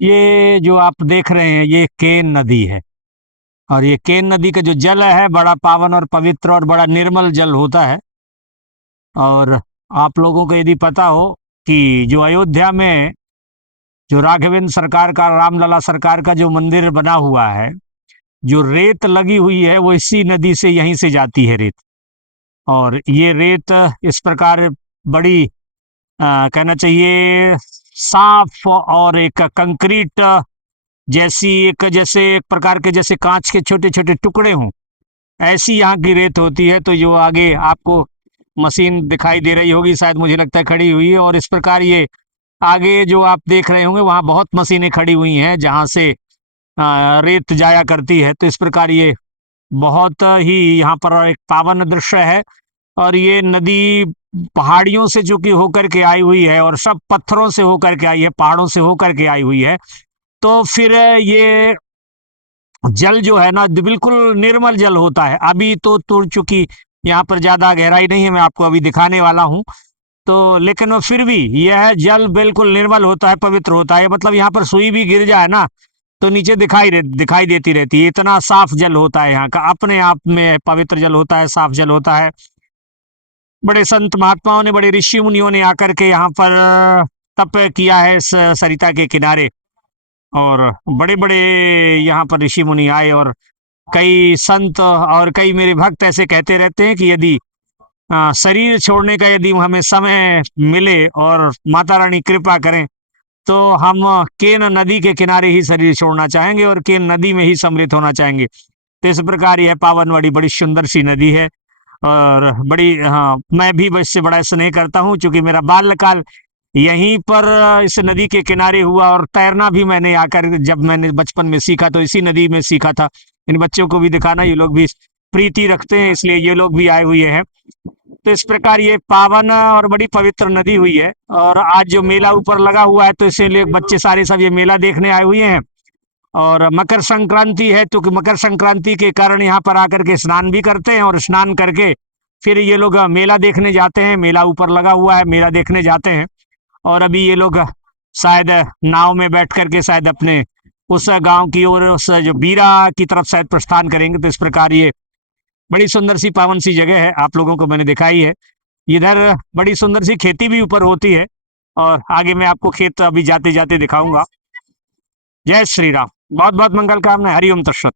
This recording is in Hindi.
ये जो आप देख रहे हैं ये केन नदी है। और ये केन नदी का जो जल है बड़ा पावन और पवित्र और बड़ा निर्मल जल होता है। और आप लोगों को यदि पता हो कि जो अयोध्या में जो राघवेंद्र सरकार का, रामलला सरकार का जो मंदिर बना हुआ है, जो रेत लगी हुई है वो इसी नदी से, यहीं से जाती है रेत। और ये रेत इस प्रकार बड़ी कहना चाहिए साफ और एक कंक्रीट जैसी, एक जैसे एक प्रकार के जैसे कांच के छोटे छोटे टुकड़े हों, ऐसी यहाँ की रेत होती है। तो जो आगे आपको मशीन दिखाई दे रही होगी, शायद मुझे लगता है खड़ी हुई है, और इस प्रकार ये आगे जो आप देख रहे होंगे वहाँ बहुत मशीनें खड़ी हुई हैं जहाँ से रेत जाया करती है। तो इस प्रकार ये बहुत ही यहाँ पर एक पावन दृश्य है। और ये नदी पहाड़ियों से जो कि होकर के आई हुई है, और सब पत्थरों से होकर के आई है, पहाड़ों से होकर के आई हुई है। तो फिर ये जल जो है ना बिल्कुल निर्मल जल होता है। अभी तो चूंकि यहाँ पर ज्यादा गहराई नहीं है, मैं आपको अभी दिखाने वाला हूँ। तो लेकिन वो फिर भी यह जल बिल्कुल निर्मल होता है, पवित्र होता है। मतलब यहाँ पर सुई भी गिर जाए ना तो नीचे दिखाई देती रहती है। इतना साफ जल होता है यहाँ का, अपने आप में पवित्र जल होता है, साफ जल होता है। बड़े संत महात्माओं ने, बड़े ऋषि मुनियों ने आकर के यहाँ पर तप किया है इस सरिता के किनारे। और बड़े बड़े यहाँ पर ऋषि मुनि आए, और कई संत और कई मेरे भक्त ऐसे कहते रहते हैं कि यदि शरीर छोड़ने का यदि हमें समय मिले और माता रानी कृपा करें तो हम केन नदी के किनारे ही शरीर छोड़ना चाहेंगे और केन नदी में ही सम्मिलित होना चाहेंगे। तो इस प्रकार यह पावनवाड़ी बड़ी सुंदर सी नदी है। और बड़ी, हाँ, मैं भी इससे बड़ा स्नेह करता हूँ, क्योंकि मेरा बाल्यकाल यहीं पर इस नदी के किनारे हुआ। और तैरना भी मैंने आकर, जब मैंने बचपन में सीखा तो इसी नदी में सीखा था। इन बच्चों को भी दिखाना, ये लोग भी प्रीति रखते हैं, इसलिए ये लोग भी आए हुए हैं। तो इस प्रकार ये पावन और बड़ी पवित्र नदी हुई है। और आज जो मेला ऊपर लगा हुआ है तो इसीलिए बच्चे सारे सब ये मेला देखने आए हुए हैं। और मकर संक्रांति है, तो कि मकर संक्रांति के कारण यहाँ पर आकर के स्नान भी करते हैं, और स्नान करके फिर ये लोग मेला देखने जाते हैं। मेला ऊपर लगा हुआ है, मेला देखने जाते हैं। और अभी ये लोग शायद नाव में बैठ करके शायद अपने उस गांव की ओर, उस जो बीरा की तरफ शायद प्रस्थान करेंगे। तो इस प्रकार ये बड़ी सुंदर सी पावन सी जगह है, आप लोगों को मैंने दिखाई है। इधर बड़ी सुंदर सी खेती भी ऊपर होती है, और आगे मैं आपको खेत अभी जाते जाते दिखाऊंगा। जय श्री राम। बहुत बहुत मंगल कामना। हरिओम तत्सत।